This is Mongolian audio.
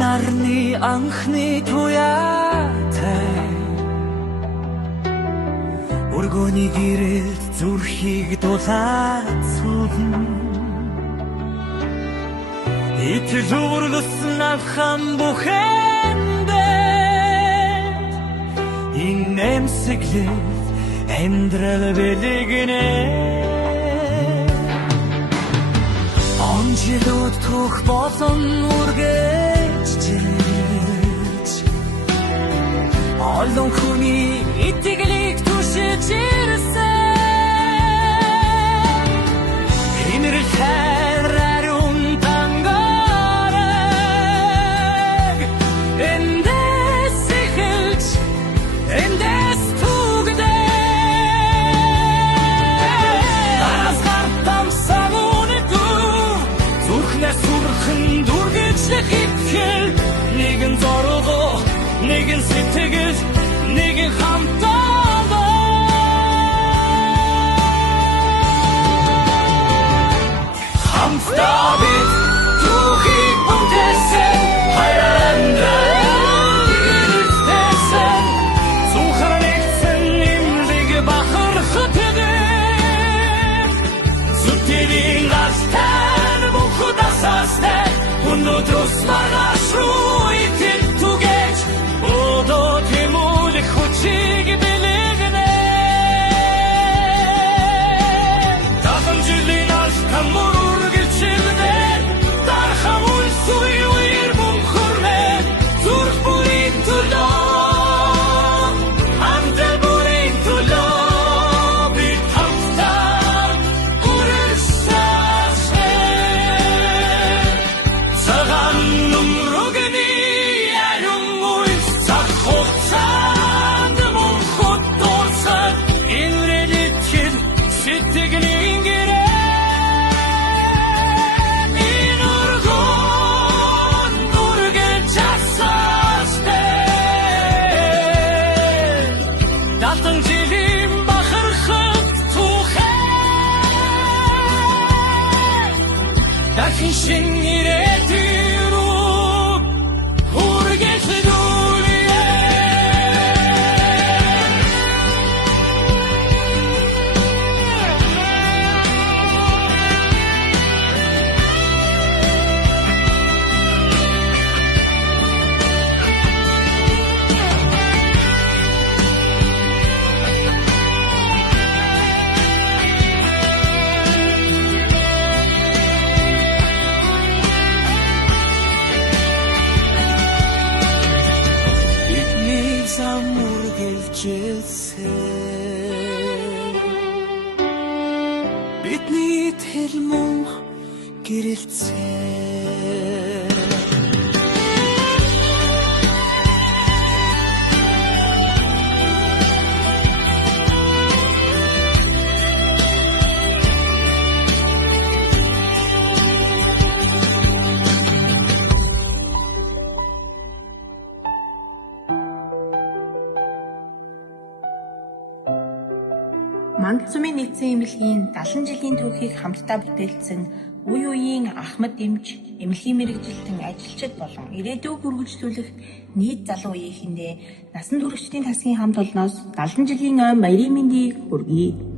нарны анхны туяатай өргөний гэрэлд зүрхийг дулаад сүлэн итэл ургасан алхам бүхэндээ инэмсэглэл амьдрал бэлэгнэ онжилууд төх болон үргэж жирч олон хүний итгэлийг түшиж ирсэн инэрл хайраарун тангараг эндээс эхэлж эндээс түгдээ асгартам сагунэгүй зүрхнээс сүрхэн дүргэжлэх итгэл нэгэн зорго нэгэн сэтгэл нэгэн хамтаа хамтаа бид түүхийг бүтээсэн хайрандаа ирээсэн зүхэр нэгсэн нэмлэг бахархад зүтгэлийн гастан бүхдасастай өнөөдрөөс маргааш руу итгэл түгэж одоо тэмүүлэх хүчийг бэлэгнэ дахин жилийн алхам үргэлжилнэ дархан үлсүй үер бунхурнэ зүрх бүрийн төлөө амтал бүрийн төлөө бид хамтдаа үргэлжлэе цагаан numrogni ярум үс цаг хугацаанд мөнхөд дурсан инрэлэтгэл сэтгэлийн гэрээ энэ өргөн үргэлж асаастай датан жилийн бахархад түүхээ дахин шин ирээдүйрүү үргэлжлүүлээ бидний зам үргэлжилсэн бидний тэл мөнх гэрэлцээ Манд сумын нэгдсэн эмнэлгийн 70 жилийн түүхийг хамтдаа бүтээлсэн үе үеийн Ахмад эмч, эмнэлгийн мэргэжилтэн ажилчид болон ирээдүйг үргэлжлүүлэх нийт залуу үеийнхэндээ насан туршидын тасгийн хамт олноос 70 жилийн ой баярын мэндийг хүргэе.